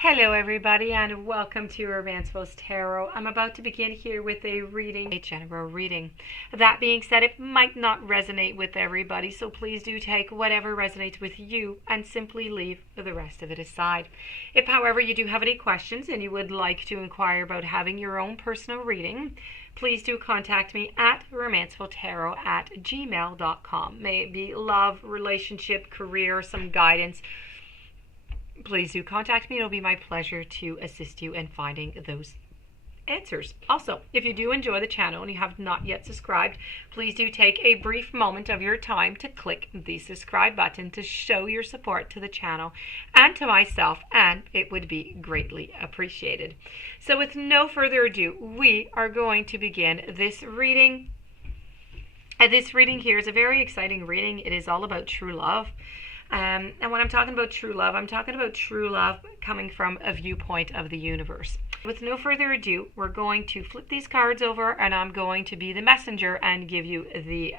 Hello everybody and welcome to Romanceful's Tarot. I'm about to begin here with a general reading. That being said, it might not resonate with everybody, so please do take whatever resonates with you and simply leave the rest of it aside. If, however, you do have any questions and you would like to inquire about having your own personal reading, please do contact me at romancefultarot@gmail.com. May it be love, relationship, career, some guidance. Please do contact me. It'll be my pleasure to assist you in finding those answers. Also, if you do enjoy the channel and you have not yet subscribed, please do take a brief moment of your time to click the subscribe button to show your support to the channel and to myself, and it would be greatly appreciated. So with no further ado, we are going to begin this reading. This reading here is a very exciting reading. It is all about true love. And when I'm talking about true love, I'm talking about true love coming from a viewpoint of the universe. With no further ado, we're going to flip these cards over and I'm going to be the messenger and give you the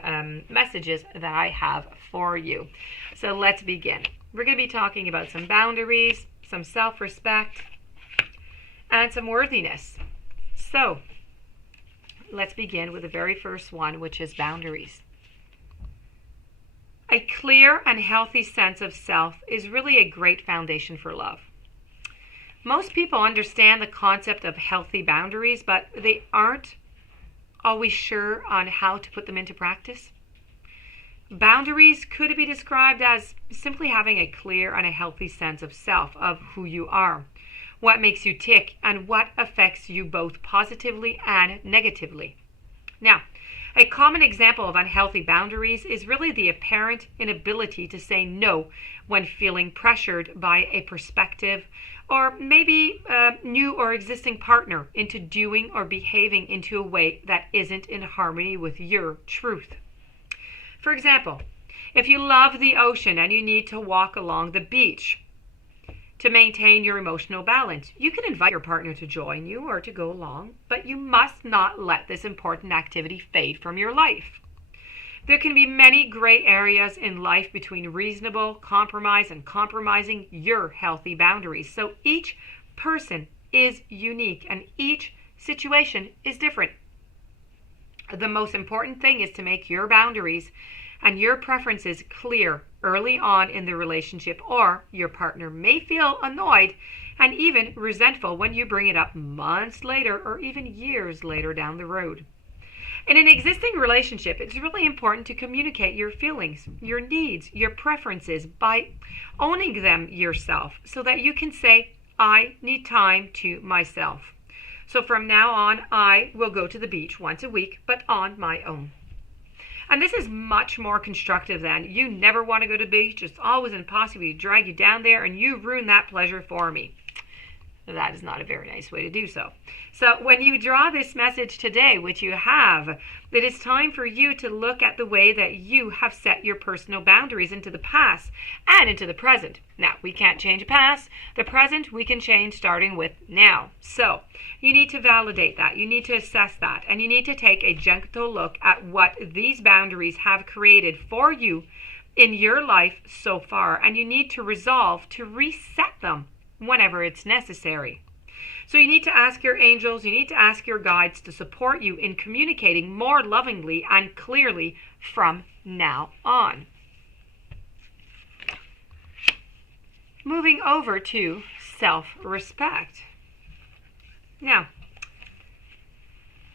messages that I have for you. So let's begin. We're going to be talking about some boundaries, some self-respect, and some worthiness. So let's begin with the very first one, which is boundaries. A clear and healthy sense of self is really a great foundation for love. Most people understand the concept of healthy boundaries, but they aren't always sure on how to put them into practice. Boundaries could be described as simply having a clear and a healthy sense of self, of who you are, what makes you tick, and what affects you both positively and negatively. Now, a common example of unhealthy boundaries is really the apparent inability to say no when feeling pressured by a prospective or maybe a new or existing partner into doing or behaving into a way that isn't in harmony with your truth. For example, if you love the ocean and you need to walk along the beach to maintain your emotional balance, you can invite your partner to join you or to go along, but you must not let this important activity fade from your life. There can be many gray areas in life between reasonable compromise and compromising your healthy boundaries. So each person is unique and each situation is different. The most important thing is to make your boundaries and your preferences clear early on in the relationship, or your partner may feel annoyed and even resentful when you bring it up months later or even years later down the road. In an existing relationship, it's really important to communicate your feelings, your needs, your preferences by owning them yourself so that you can say, I need time to myself. So from now on, I will go to the beach once a week, but on my own. And this is much more constructive than, you never want to go to the beach, it's always impossible to drag you down there and you ruin that pleasure for me. That is not a very nice way to do so. So when you draw this message today, which you have, it is time for you to look at the way that you have set your personal boundaries into the past and into the present. Now, we can't change the past. The present we can change starting with now. So you need to validate that. You need to assess that. And you need to take a gentle look at what these boundaries have created for you in your life so far. And you need to resolve to reset them whenever it's necessary. So you need to ask your angels, you need to ask your guides to support you in communicating more lovingly and clearly from now on. Moving over to self-respect. Now,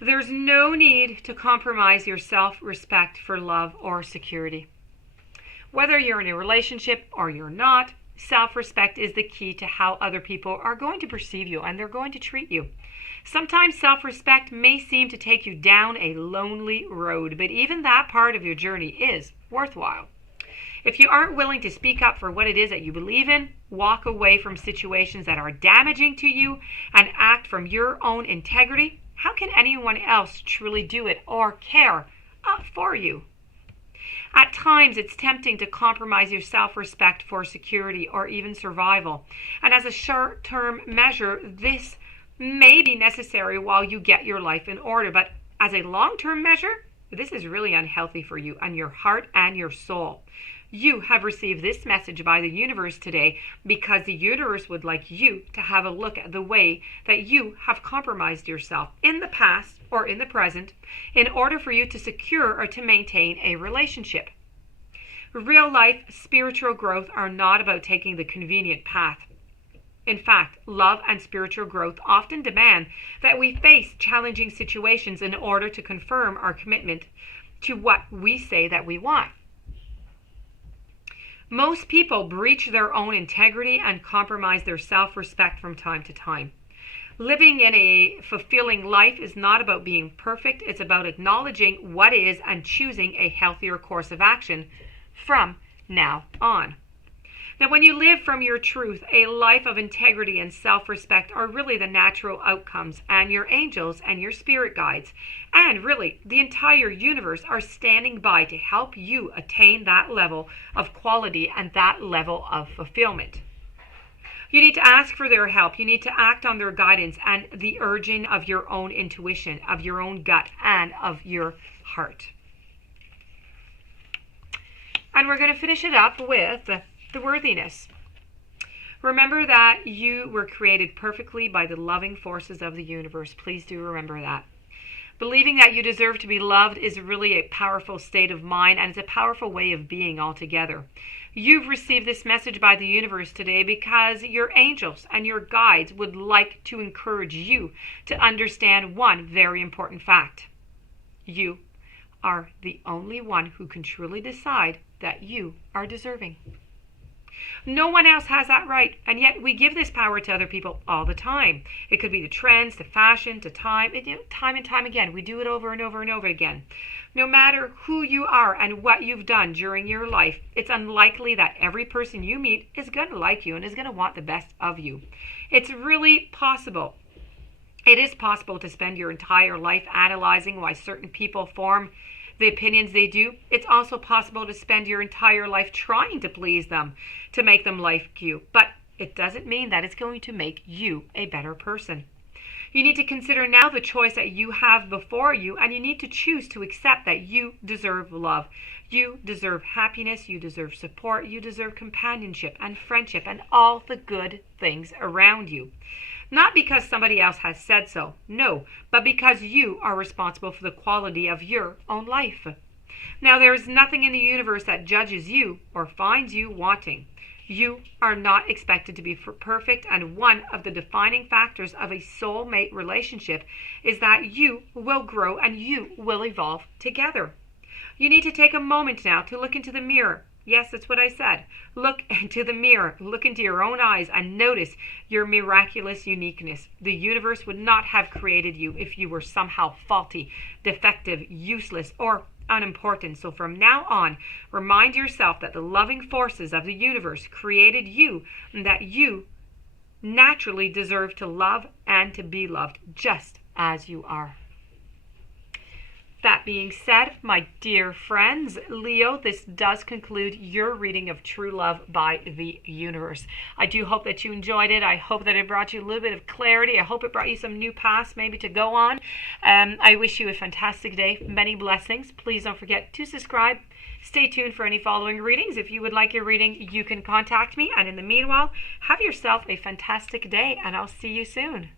there's no need to compromise your self-respect for love or security. Whether you're in a relationship or you're not, self-respect is the key to how other people are going to perceive you and they're going to treat you. Sometimes self-respect may seem to take you down a lonely road, but even that part of your journey is worthwhile. If you aren't willing to speak up for what it is that you believe in, walk away from situations that are damaging to you, and act from your own integrity, how can anyone else truly do it or care for you? At times, it's tempting to compromise your self-respect for security or even survival. And as a short-term measure, this may be necessary while you get your life in order. But as a long-term measure, this is really unhealthy for you and your heart and your soul. You have received this message by the universe today because the universe would like you to have a look at the way that you have compromised yourself in the past or in the present in order for you to secure or to maintain a relationship. Real life spiritual growth are not about taking the convenient path. In fact, love and spiritual growth often demand that we face challenging situations in order to confirm our commitment to what we say that we want. Most people breach their own integrity and compromise their self-respect from time to time. Living in a fulfilling life is not about being perfect. It's about acknowledging what is and choosing a healthier course of action from now on. Now, when you live from your truth, a life of integrity and self-respect are really the natural outcomes, and your angels and your spirit guides, and really the entire universe are standing by to help you attain that level of quality and that level of fulfillment. You need to ask for their help. You need to act on their guidance and the urging of your own intuition, of your own gut, and of your heart. And we're going to finish it up with the worthiness. Remember that you were created perfectly by the loving forces of the universe. Please do remember that. Believing that you deserve to be loved is really a powerful state of mind, and it's a powerful way of being altogether. You've received this message by the universe today because your angels and your guides would like to encourage you to understand one very important fact. You are the only one who can truly decide that you are deserving. No one else has that right, and yet we give this power to other people all the time. It could be to trends, to fashion, to time and time again. We do it over and over and over again. No matter who you are and what you've done during your life, it's unlikely that every person you meet is going to like you and is going to want the best of you. It's really possible. It is possible to spend your entire life analyzing why certain people form the opinions they do. It's also possible to spend your entire life trying to please them, to make them like you. But it doesn't mean that it's going to make you a better person. You need to consider now the choice that you have before you, and you need to choose to accept that you deserve love. You deserve happiness, you deserve support, you deserve companionship and friendship and all the good things around you. Not because somebody else has said so, no, but because you are responsible for the quality of your own life. Now, there is nothing in the universe that judges you or finds you wanting. You are not expected to be perfect, and one of the defining factors of a soulmate relationship is that you will grow and you will evolve together. You need to take a moment now to look into the mirror. Yes, that's what I said. Look into the mirror, look into your own eyes, and notice your miraculous uniqueness. The universe would not have created you if you were somehow faulty, defective, useless, or unimportant. So from now on, remind yourself that the loving forces of the universe created you and that you naturally deserve to love and to be loved just as you are. That being said, my dear friends, Leo, this does conclude your reading of True Love by the Universe. I do hope that you enjoyed it. I hope that it brought you a little bit of clarity. I hope it brought you some new paths maybe to go on. I wish you a fantastic day. Many blessings. Please don't forget to subscribe. Stay tuned for any following readings. If you would like your reading, you can contact me. And in the meanwhile, have yourself a fantastic day, and I'll see you soon.